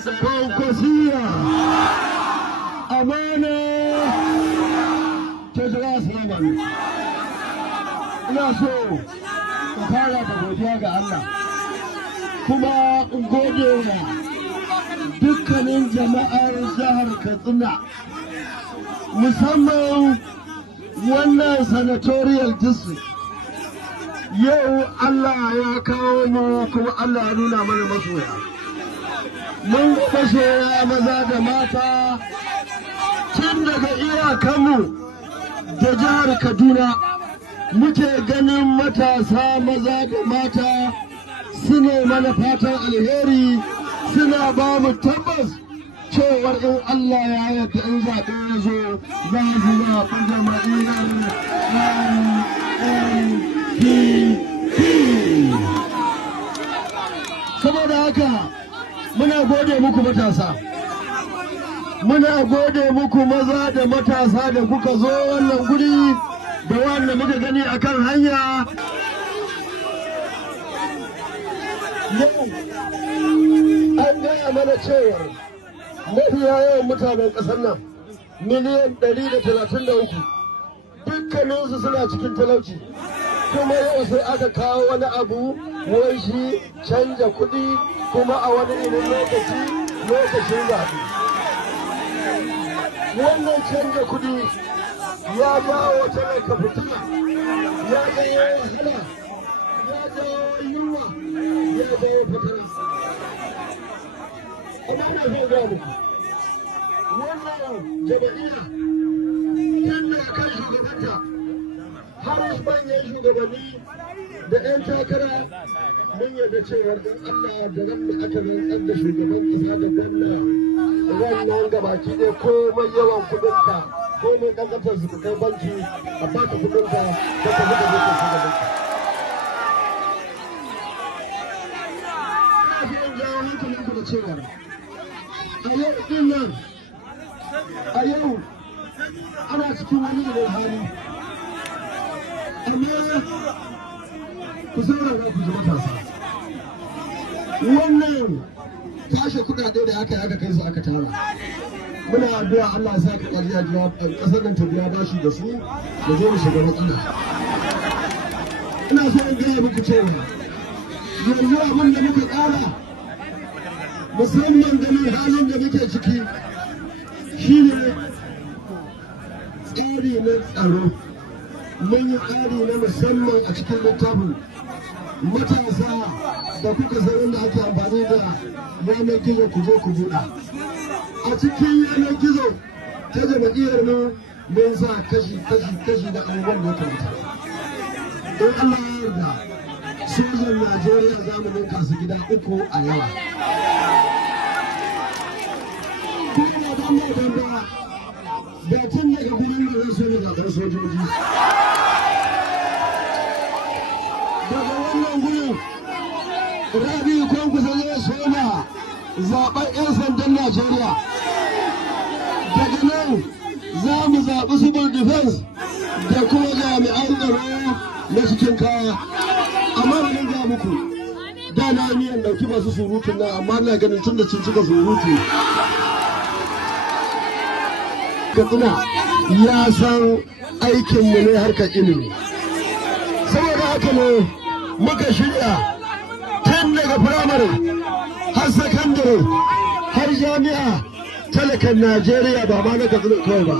kwankwasiya amana ta jira salaman ina so ka fara da godiya ga Allah kuma in gode wa dukkanin jama'ar jihar Katsina musamman wannan senatorial district. Yau Allah ya kawo mu kuma Allah ya nuna mana masoya. Mun masoya maza da mata tun daga iyakanmu da jihar Kaduna muke ganin matasa maza da mata suna mana fatan alheri, suna ba mu tabbas cewar in Allah ya yarda in zaɓe ya zo za su zaɓi jama'iyyar NNPP. Saboda haka muna gode muku matasa, muna gode muku maza da matasa da kuka zo wannan guri da wanda muka gani akan hanya. Yau an gaya mana cewar mafiya yawan mutanen ƙasar nan miliyan 133 dukkaninsu suna cikin talauci, kuma yau sai aka kawo wani abu wai shi canja kuɗi kuma a wani irin lokacin zaɓe. Wannan canja kuɗi ya jawo talaka fitina, ya jawo wahala, ya jawo yunwa, ya jawo fatara. Amma na so ga muku wannan jama'iyya tun da kan shugabanta har manyan shugabanni da 'yan takara mun yarda cewar in Allah da ran da aka rantsar da shugaban kasa da danna wannan gabaki ɗaya komai yawan kuɗinka komai ƙanƙantar su kai banki a baka kuɗinka da ka buga zai shugabanka. Ina so in jawo hankalinku da cewar a yau din nan a yau ana cikin wani irin hali, amma ku saurara ku ji matasa. Wannan kashe kuɗaɗe da aka yi aka kai su aka tara, muna addu'a Allah ya sa ka ƙarya ƙasar nan ta biya bashi da su da zo mu shiga matsala. Ina so in gaya muku cewa yanzu abin da muka ƙara musamman ganin halin da muke ciki shine tsari na tsaro. Mun yi tsari na musamman a cikin littafin matasa da kuka san wanda ake amfani da yanar gizo ku zo ku buɗa. A cikin yanar gizo ta jama'iyyar mu mun sa kashi da abubuwan da ya kamata. Don Allah ya yarda sojan Najeriya za mu ninka su gida 3 a yawa. Da tun daga gurin da zai so da zaɓen sojoji. Daga wannan gurin Rabi Kwankwaso zai soma zaɓen 'yan sandan Najeriya. Daga nan za mu zaɓi civil defense da kuma jami'an tsaro na cikin kaya. Amma ba zan ga muku da na miyan ɗauki masu surutun nan, amma ina ganin tun da cin cika surutu. Katsina ya san aikinmu ne harkar ilimi, saboda haka ne muka shirya tun daga firamare har sakandare har jami'a talakan Najeriya ba ma na Katsina kawai ba.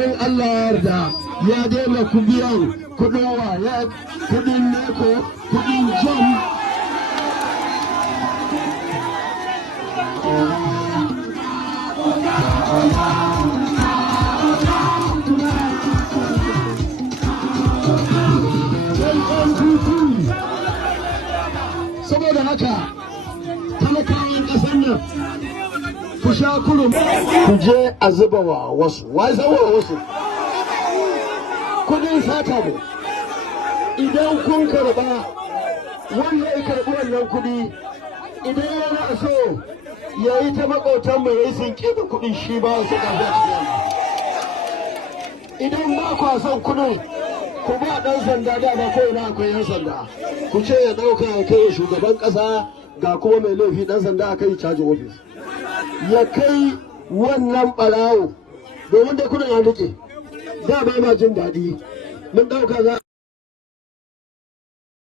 In Allah ya yarda ya daina ku biyan kuɗin waya, kuɗin neko, kuɗin jam. Saboda haka talakawan ƙasar nan ku sha kurum ku je a zuba wa wasu, wai san wa wasu kudin sata mu. Idan kun karba wanda ya karbi wannan kudi, idan yana so ya yi ta makotan mu ya yi sinke da kudin shi ba su karbi a cikin. Idan ba kwa son kudin ku ba ɗan sanda, dama ko ina akwai 'yan sanda, ku ce ya ɗauka ya kai shugaban ƙasa, ga kuma mai laifi ɗan sanda a kai caji ofis. ya kai wannan ɓarawo domin da kuna ya rike da ba ma jin daɗi mun ɗauka za